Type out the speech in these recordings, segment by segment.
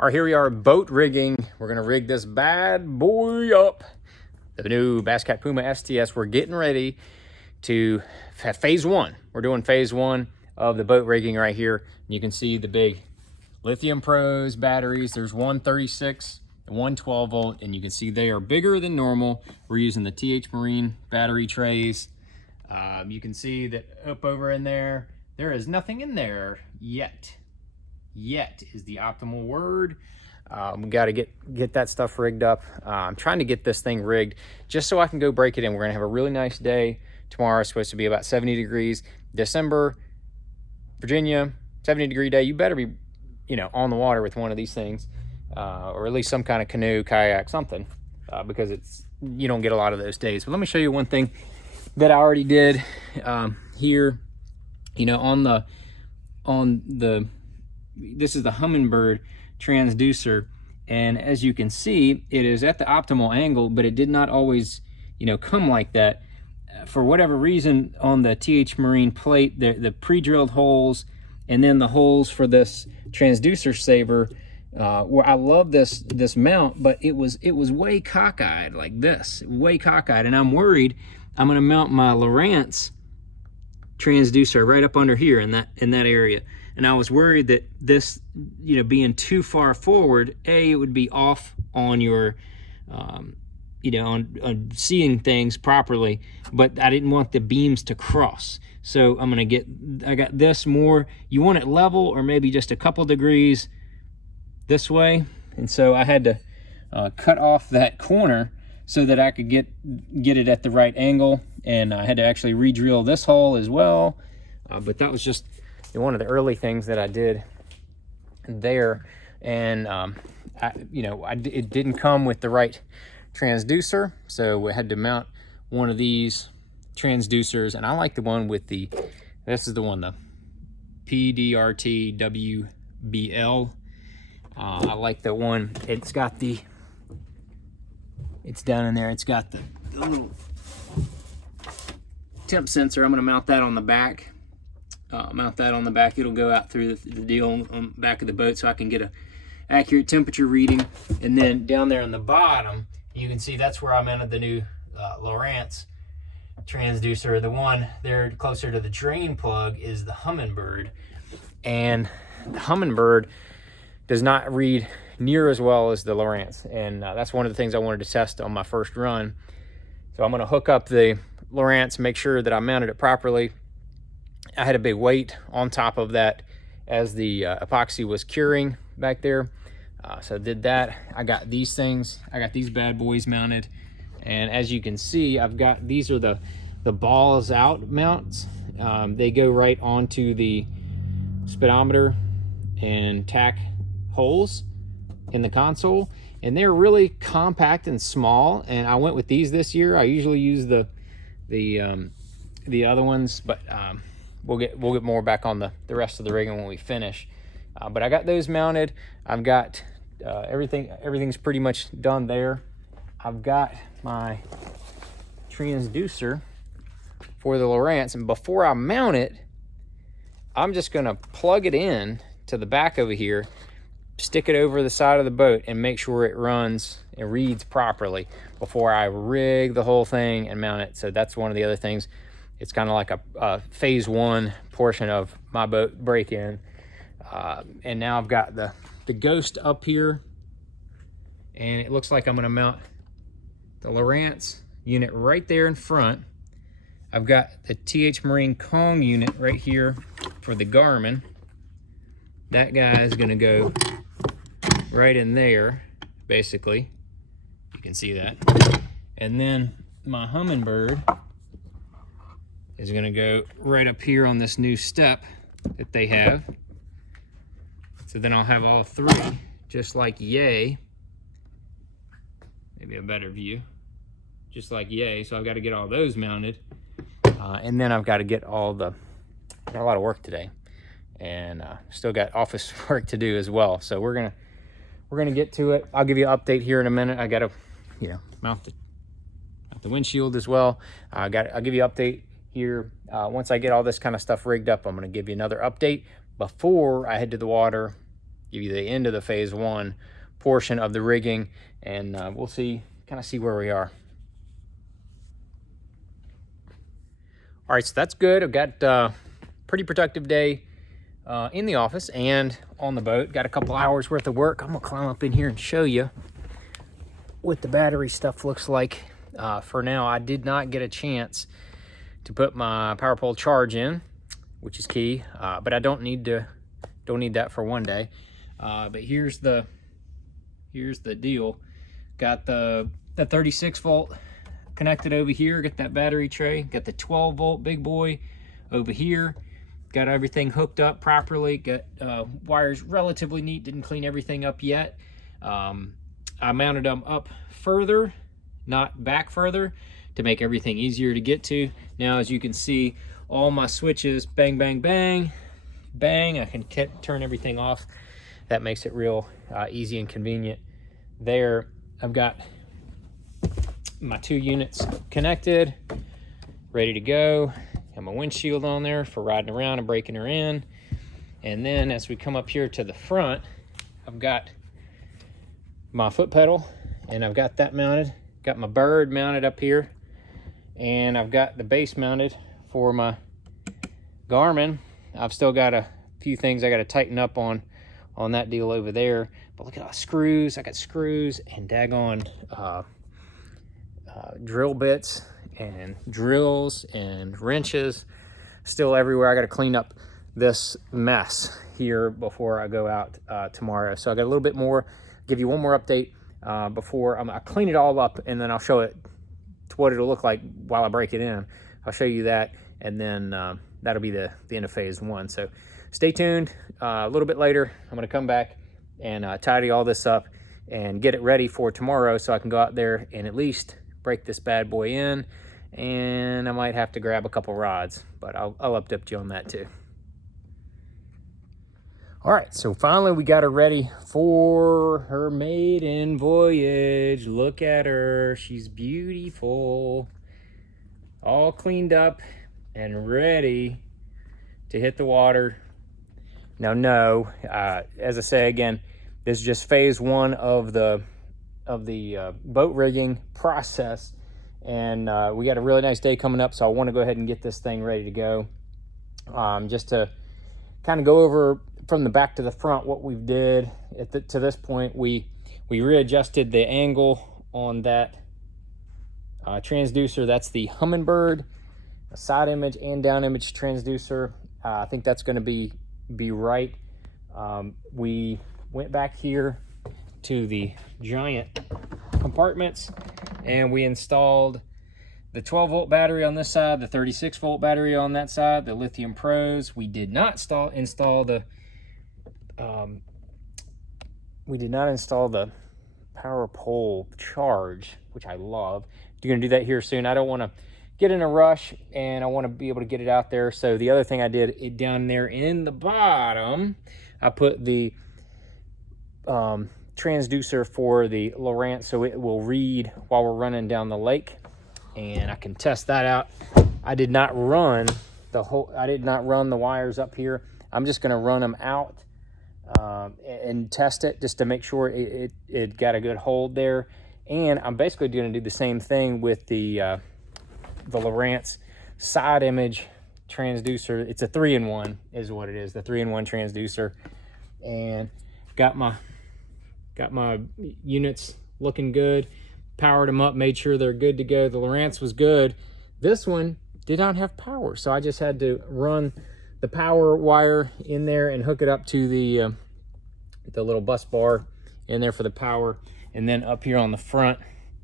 All right, here we are boat rigging. We're gonna rig this bad boy up. The new Bass Cat Puma STS. We're getting ready to have phase one. We're doing phase one of the boat rigging right here. You can see the big Lithium Pros batteries. There's one 36 and one 12 volt, and you can see they are bigger than normal. We're using the TH Marine battery trays. You can see that up over in there is nothing in there yet. Yet is the optimal word. We got to get that stuff rigged up. I'm trying to get this thing rigged just so I can go break it in. We're gonna have a really nice day tomorrow. It's supposed to be about 70 degrees. December, Virginia, 70-degree day. You better be, on the water with one of these things, or at least some kind of canoe, kayak, something, because you don't get a lot of those days. But let me show you one thing that I already did here. This is the Humminbird transducer, and as you can see, it is at the optimal angle, but it did not always come like that. For whatever reason, on the TH Marine plate, the pre-drilled holes and then the holes for this transducer saver, where I love this mount, but it was way cockeyed like this, way cockeyed, and I'm worried I'm going to mount my Lowrance transducer right up under here in that area. And I was worried that this, being too far forward, it would be off on your, on seeing things properly, but I didn't want the beams to cross. So I got this more, you want it level or maybe just a couple degrees this way. And so I had to cut off that corner so that I could get it at the right angle. And I had to actually re-drill this hole as well. But that was just one of the early things that I did there. And it didn't come with the right transducer, so we had to mount one of these transducers, and I like the one with this is the one, the PDRT WBL. I like the one, it's down in there, it's got the little temp sensor. I'm going to mount that on the back. It'll go out through the deal on the back of the boat so I can get a accurate temperature reading. And then down there on the bottom, you can see that's where I mounted the new Lowrance transducer. The one there closer to the drain plug is the Humminbird, and the Humminbird does not read near as well as the Lowrance, and that's one of the things I wanted to test on my first run. So I'm going to hook up the Lowrance, make sure that I mounted it properly. I had a big weight on top of that as the epoxy was curing back there. So I did that. I got these things. I got these bad boys mounted. And as you can see, these are the balls out mounts. They go right onto the speedometer and tack holes in the console. And they're really compact and small. And I went with these this year. I usually use the other ones, but we'll get more back on the rest of the rigging when we finish. But I got those mounted. I've got everything's pretty much done there. I've got my transducer for the Lowrance, and before I mount it, I'm just gonna plug it in to the back over here, stick it over the side of the boat, and make sure it runs and reads properly before I rig the whole thing and mount it. So that's one of the other things. It's kind of like a phase one portion of my boat break-in. And now I've got the Ghost up here, and it looks like I'm going to mount the Lowrance unit right there in front. I've got the TH Marine Kong unit right here for the Garmin. That guy is going to go right in there, basically. You can see that. And then my Humminbird is going to go right up here on this new step that they have. So then I'll have all three, just like Yay. Maybe a better view. Just like Yay. So I've got to get all those mounted. And then I've got to get got a lot of work today. And still got office work to do as well. So we're gonna get to it. I'll give you an update here in a minute. I got to, mount the windshield as well. I'll give you an update here. Once I get all this kind of stuff rigged up, I'm going to give you another update before I head to the water give you the end of the phase 1 portion of the rigging, and we'll see where we are. All right, so that's good. I've got a pretty productive day in the office and on the boat. Got a couple hours worth of work. I'm gonna climb up in here and show you what the battery stuff looks like. For now, I did not get a chance to put my power pole charge in, which is key, but I don't need that for one day. But here's the deal. Got the 36 volt connected over here. Got that battery tray. Got the 12 volt big boy over here. Got everything hooked up properly. Got wires relatively neat. Didn't clean everything up yet. I mounted them up further, not back further, to make everything easier to get to. Now, as you can see, all my switches, bang, bang, bang, bang. I can turn everything off. That makes it real easy and convenient. There, I've got my 2 units connected, ready to go. Got my windshield on there for riding around and breaking her in. And then as we come up here to the front, I've got my foot pedal, and I've got that mounted. Got my bird mounted up here, and I've got the base mounted for my Garmin. I've still got a few things I got to tighten up on that deal over there. But look at all the screws. I got screws and daggone drill bits and drills and wrenches still everywhere. I got to clean up this mess here before I go out tomorrow. So I got a little bit more, give you one more update before I clean it all up, and then I'll show it to what it'll look like while I break it in. I'll show you that, and then that'll be the end of phase 1. So stay tuned. A little bit later, I'm going to come back and tidy all this up and get it ready for tomorrow, so I can go out there and at least break this bad boy in. And I might have to grab a couple rods, but I'll update you on that too. All right, so finally we got her ready for her maiden voyage. Look at her, she's beautiful. All cleaned up and ready to hit the water. Now, no, as I say again, this is just phase 1 of the boat rigging process, and we got a really nice day coming up, so I want to go ahead and get this thing ready to go. Just to kind of go over from the back to the front what we've did to this point. We readjusted the angle on that transducer. That's the Humminbird, a side image and down image transducer. I think that's going to be right. We went back here to the giant compartments, and we installed the 12 volt battery on this side, the 36 volt battery on that side, the Lithium Pros. We did not install the power pole charge, which I love. You're gonna do that here soon. I don't want to get in a rush, and I want to be able to get it out there. So the other thing I did, down there in the bottom, I put the transducer for the Lowrance, so it will read while we're running down the lake, and I can test that out. I did not run the wires up here. I'm just going to run them out and test it just to make sure it got a good hold there. And I'm basically going to do the same thing with the Lowrance side image transducer. It's a 3-in-1 is what it is, the 3-in-1 transducer. And got my units looking good, powered them up, made sure they're good to go. The Lowrance was good. This one did not have power, so I just had to run the power wire in there and hook it up to the little bus bar in there for the power. And then up here on the front,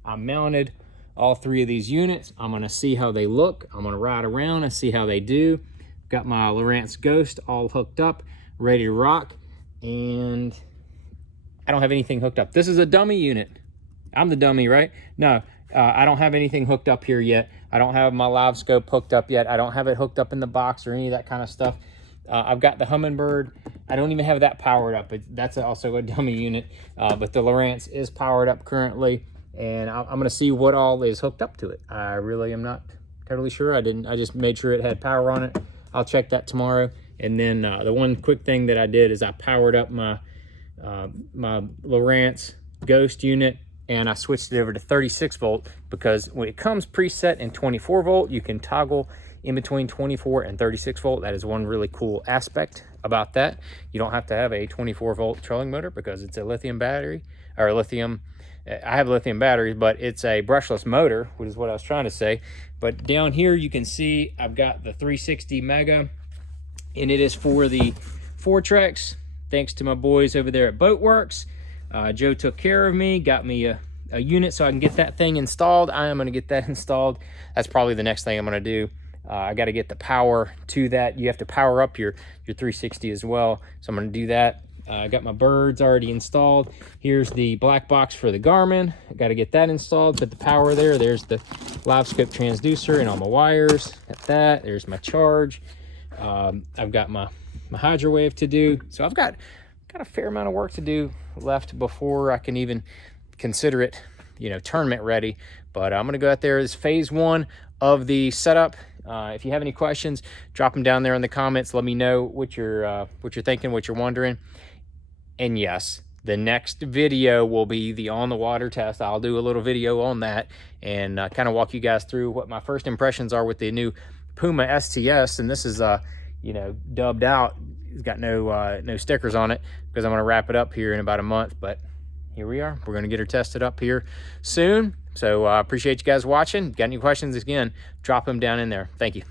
I mounted all 3 of these units. I'm gonna see how they look. I'm gonna ride around and see how they do. Got my Lowrance Ghost all hooked up, ready to rock, and I don't have anything hooked up. This is a dummy unit. I'm the dummy, right? No, I don't have anything hooked up here yet. I don't have my live scope hooked up yet. I don't have it hooked up in the box or any of that kind of stuff. I've got the Humminbird. I don't even have that powered up. That's also a dummy unit, but the Lowrance is powered up currently, and I'm gonna see what all is hooked up to it. I really am not totally sure. I just made sure it had power on it. I'll check that tomorrow. And then the one quick thing that I did is I powered up my my Lowrance Ghost unit, and I switched it over to 36 volt because when it comes preset in 24 volt, you can toggle in between 24 and 36 volt. That is one really cool aspect about that. You don't have to have a 24 volt trolling motor because it's a lithium battery, or lithium. I have lithium batteries, but it's a brushless motor, which is what I was trying to say. But down here you can see I've got the 360 Mega, and it is for the Fortrex. Thanks to my boys over there at Boatworks. Joe took care of me, got me a unit so I can get that thing installed. I am going to get that installed. That's probably the next thing I'm going to do. I got to get the power to that. You have to power up your 360 as well. So I'm going to do that. I got my birds already installed. Here's the black box for the Garmin. I got to get that installed, put the power there. There's the live scope transducer and all my wires. Got that. There's my charge. I've got my hydro wave to do. So I've got a fair amount of work to do left before I can even consider it, you know, tournament ready. But I'm gonna go out there. This is phase 1 of the setup. If you have any questions, drop them down there in the comments. Let me know what you're thinking, what you're wondering. And yes, the next video will be the on the water test. I'll do a little video on that and kind of walk you guys through what my first impressions are with the new Puma STS. And this is you know, dubbed out. It's got no stickers on it because I'm going to wrap it up here in about a month. But here we are. We're going to get her tested up here soon. So appreciate you guys watching. Got any questions, again, drop them down in there. Thank you.